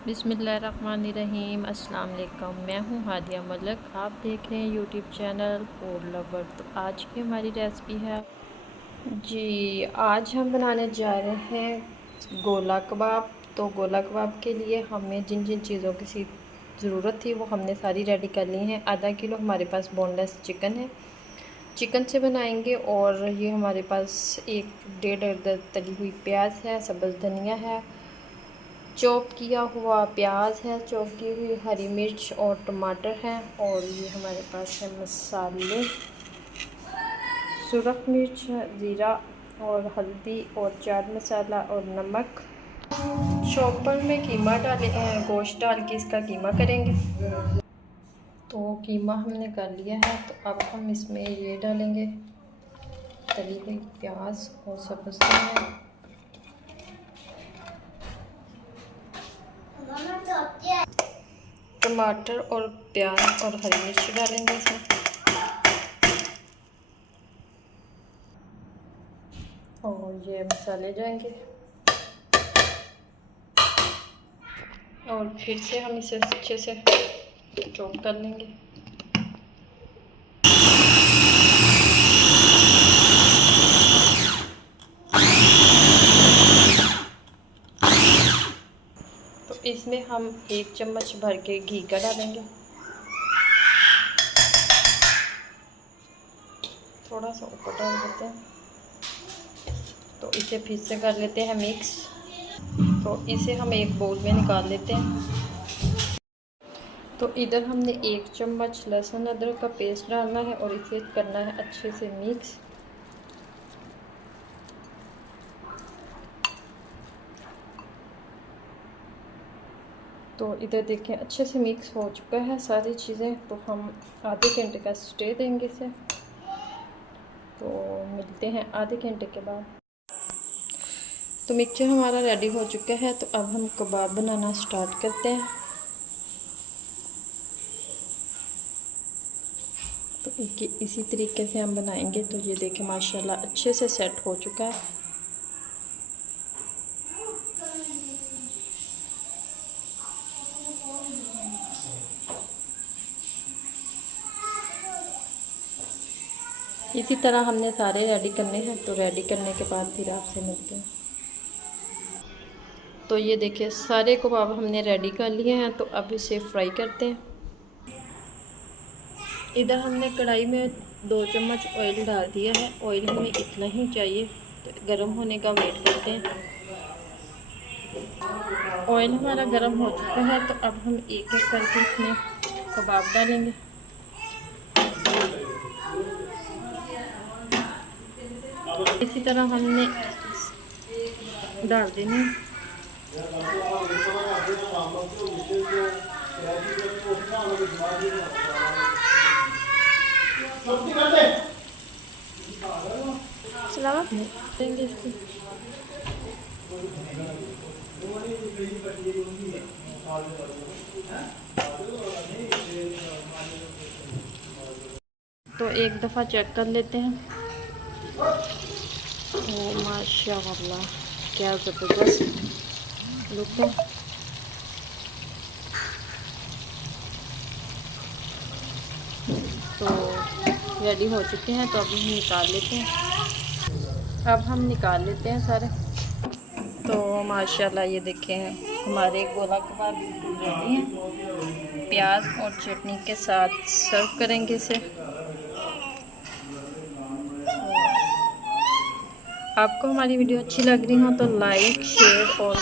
बिस्मिल्लाहिर्रहमानिर्रहीम। अस्सलाम वालेकुम। मैं हूँ हादिया मलिक, आप देख रहे हैं यूट्यूब चैनल फूड लवर। तो आज की हमारी रेसिपी है जी, आज हम बनाने जा रहे हैं गोला कबाब। तो गोला कबाब के लिए हमें जिन जिन चीज़ों की ज़रूरत थी वो हमने सारी रेडी कर ली हैं। आधा किलो हमारे पास बोनलेस चिकन है, चिकन से बनाएंगे। और ये हमारे पास एक डेढ़ अदद तली हुई प्याज है, सब्ज़ धनिया है, चॉप किया हुआ प्याज है, चॉप की हुई हरी मिर्च और टमाटर है। और ये हमारे पास है मसाले, सुरख मिर्च, ज़ीरा और हल्दी और चाट मसाला और नमक। चॉपर में कीमा डाले, गोश्त डाल के इसका कीमा करेंगे। तो कीमा हमने कर लिया है, तो अब हम इसमें ये डालेंगे तली हुई प्याज और सब्ज़ धनिया, टमाटर और प्याज और हरी मिर्च डालेंगे इसमें। और ये मसाले जाएंगे और फिर से हम इसे अच्छे से चॉप कर लेंगे। तो इसमें हम 1 चम्मच भर के घी का डालेंगे, थोड़ा सा ऊपर डाल देते हैं। तो इसे फिर से कर लेते हैं मिक्स। तो इसे हम एक बाउल में निकाल लेते हैं। तो इधर हमने 1 चम्मच लहसुन अदरक का पेस्ट डालना है और इसे करना है अच्छे से मिक्स। तो इधर देखें अच्छे से मिक्स हो चुका है सारी चीज़ें। तो हम आधे घंटे का स्टे देंगे इसे। तो मिलते हैं आधे घंटे के बाद। तो मिक्सचर हमारा रेडी हो चुका है। तो अब हम कबाब बनाना स्टार्ट करते हैं। तो इसी तरीके से हम बनाएंगे। तो ये देखें माशाल्लाह अच्छे से सेट हो चुका है। इसी तरह हमने सारे रेडी करने हैं। तो रेडी करने के बाद फिर आपसे मिलते हैं। तो ये देखिए सारे कबाब हमने रेडी कर लिए हैं। तो अब इसे फ्राई करते हैं। इधर हमने कढ़ाई में 2 चम्मच ऑयल डाल दिया है। ऑयल हमें इतना ही चाहिए। तो गर्म होने का वेट करते हैं। ऑयल हमारा गर्म हो चुका है। तो अब हम एक एक करके इसमें कबाब डालेंगे। इसी तरह हमने डाल देने। देंगे इसको। तो एक दफ़ा चेक कर लेते हैं। ओ माशाअल्लाह क्या ज़बरदस्त लुक है। तो रेडी हो चुके हैं। तो अब हम निकाल लेते हैं। अब हम निकाल लेते हैं सारे। तो माशाल्लाह ये देखें हमारे गोला कबाब बिल्कुल रेडी हैं। प्याज और चटनी के साथ सर्व करेंगे इसे। आपको हमारी वीडियो अच्छी लग रही हो तो लाइक, शेयर और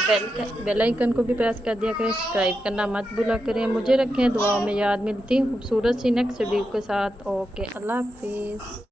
बेल आइकन को भी प्रेस कर दिया करें। सब्सक्राइब करना मत भूला करें। मुझे रखें दुआओं में याद। मिलती हूँ खूबसूरत सी नेक्स्ट वीडियो के साथ। ओके, अल्लाह हाफिज़।